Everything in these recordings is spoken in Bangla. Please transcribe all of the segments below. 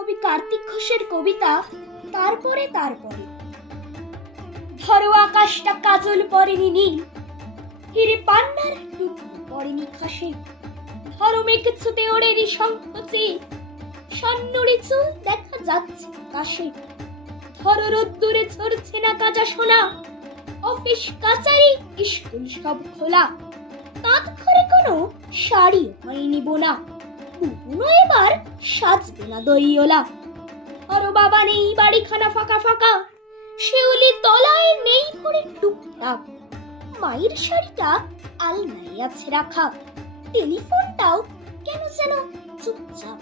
কবি কার্তিক ঘোষের কবিতা, তারপরে তারপরে। ধরো আকাশটা কাজল পরেনি নীল, হিরে পান্নার টুকরো পরেনি খাসে। ধরো মেঘ ছুটে ওড়েনি সংকোচে সন্নুরি চুল দেখা যাচ্ছে কাশে। ধরো রোদ্দুরে ঝরছে না কাজা সোনা, অফিস, কাচারি, স্কুল সব খোলা। তাঁত ঘরে কোনো শাড়ি হয়নি বোনা। বুবুনো এবার সাজবে না দইওলা আরও বাবা নেই, বাড়িখানা ফাঁকা ফাঁকা। শিউলি তলায় নেই পরে টুকটাক। মায়ের শাড়িটা আলমারি আছে রাখা। টেলিফোনটাও কেন যেন চুপচাপ।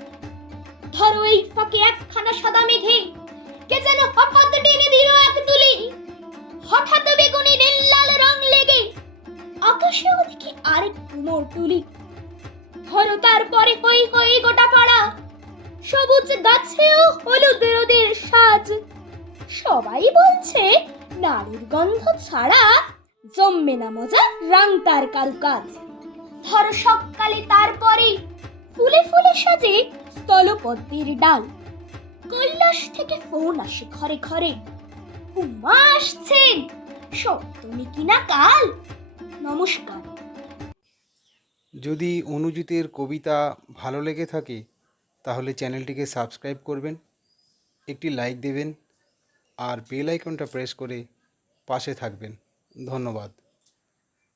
ধরো এই ফাঁকে একখানা সাদা মেঘে। কে যেন হঠাৎ টেনে দিল এক তুলি। হঠাৎ বেগুনি নীল লাল রং লেগে। আকাশে ওদিকে আরেক কুমোর তুলি। ধরো তারপরে হই হই গোটা পাড়া। সবুজ গাছেও হলুদ রোদের সাজ। সবাই বলছে নারীর গন্ধ ছাড়া জমবে না মজা রাং তার কারুকাজ। ধরো সকালে তারপরে ফুলে ফুলে সাজে স্থলপদ্মের ডাল। কৈলাস থেকে ফোন আসে ঘরে ঘরে উমা আসছেন। সপ্তমী কিনা কাল? নমস্কার। যদি অনুজিতের কবিতা ভালো লেগে থাকে, তাহলে চ্যানেলটিকে সাবস্ক্রাইব করবেন, একটি লাইক দেবেন, আর বেল আইকনটা প্রেস করে পাশে থাকবেন। ধন্যবাদ।